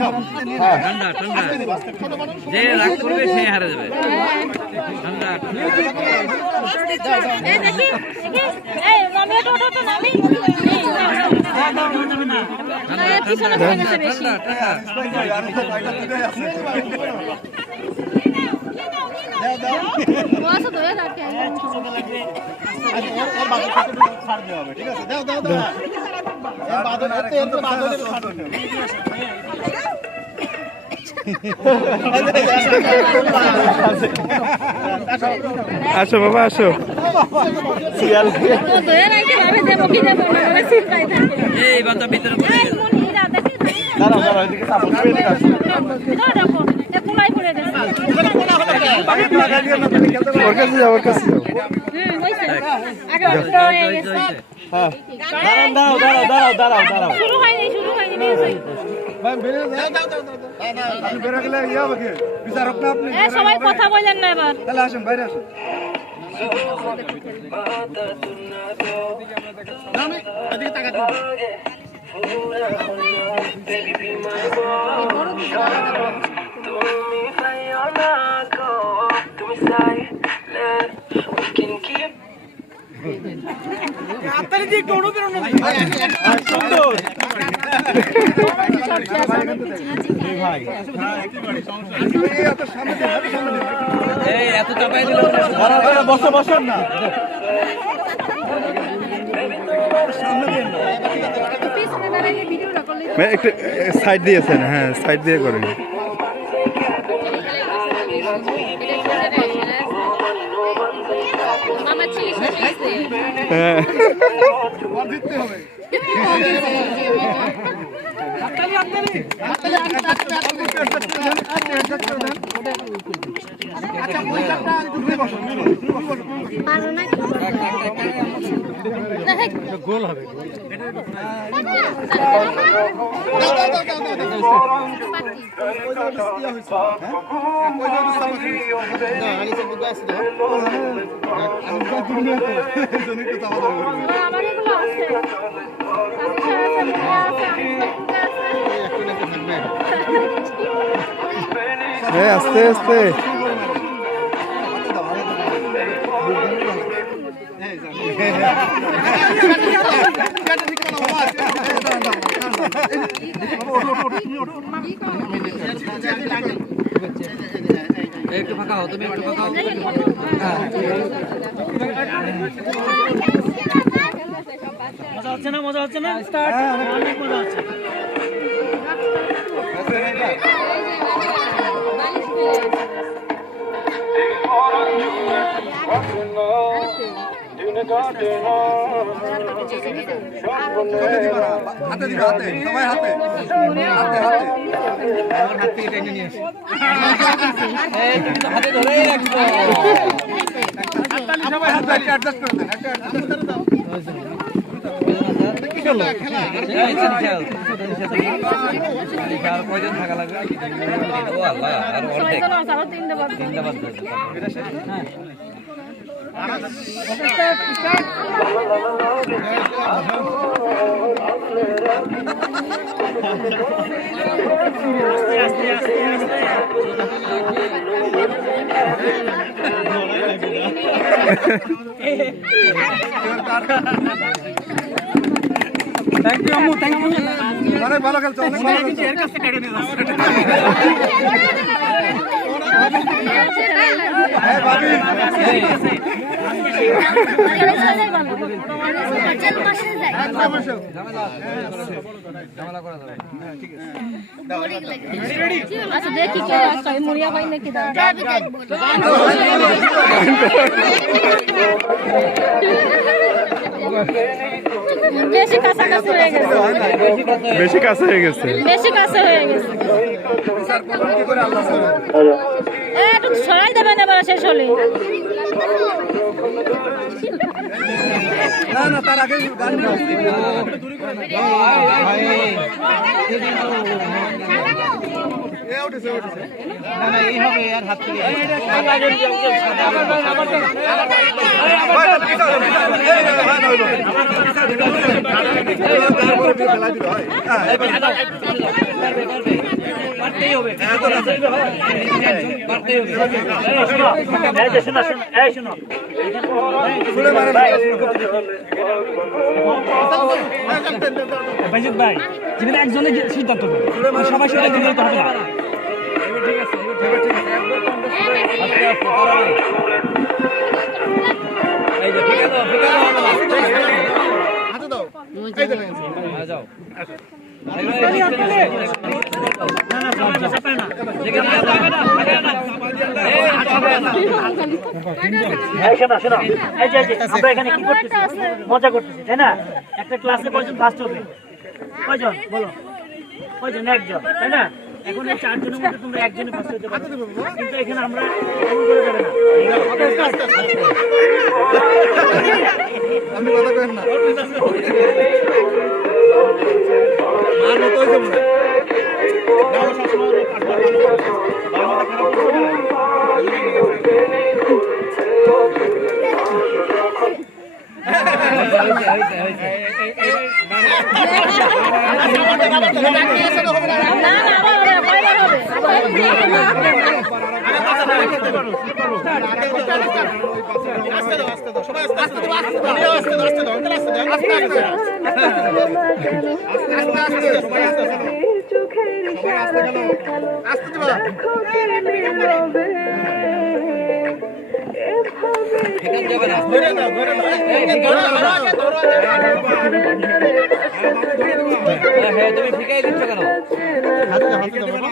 ঠান্ডা ঠান্ডা যে রাগ করবে সে হারে যাবে ঠান্ডা আসো বাবা আসো এই বাচ্চা ভিতরে ওর কাছে যাও ওর কাছে যাও দাঁড়াও শুরু হয়নি সবাই কথা বললেন না এবার তাহলে আসেন বাইরে আসেন এত চাপাই দিল বসেন না একটু সাইড দিয়েছেন হ্যাঁ সাইড দিয়ে করেন হ্যাঁ গোল হবে আস্তে আস্তে একটু ফাঁকা হও তুমি একটু ফাঁকা হও মজা হচ্ছে না স্টার্ট অনেক মজা হচ্ছে হাতে দিবে হাতে সবাই হাতে হাতে ধরেই রাখবো সবাই হাতে অ্যাডজাস্ট করে দেন কয়জন থাকা লাগবে ও আল্লাহ আর অর্ধেক তিনটা বাদ থ্যাংক ইউ আম্মু থ্যাংক ইউ অনেক ভালো খেলছো অনেক ভালো খেলছো এর কাছে কেটে নিয়ে যাচ্ছে এই ভাবি ঝামেলা করা যাবে ঠিক আছে আচ্ছা দেখি কে আসছে মুড়িয়া ভাই নাকি দাও বেশি কাছাকাছি হয়ে গেছে বেশি কাছে হয়ে গেছে একটু সরাই দেবেন এবার শেষ হলে না না তার আগে গান না না এই হবে আর হাত থেকে খেলা দিল হয় পারতেই হবে পারতেই হবে বাইজিৎ ভাই যেখানে একজনের সিদ্ধান্ত নেবে সবাই সিদ্ধান্ত নিতে হবে না আস্তে আস্তে তাড়াতাড়ি এই যে ফিকা দাও হাতে দাও এই দেখেন হ্যাঁ যাও আমরা এখানে কি করতেছি মজা করতেছি তাই না একটা ক্লাসে কয়জন ফার্স্ট হবে কয়জন বলো কয়জন একজন তাই না এখন এই চারজনের মধ্যে তোমরা একজনই ফার্স্ট হতে পারো কিন্তু এখানে আমরা এমন করে যাবে না আপনি কথা কইেন না মার মতো হইছে মনে না না আবার হবে কয়বার হবে ফিকা যাবে না হ্যাঁ তুমি ফিকাই দিচ্ছ কেন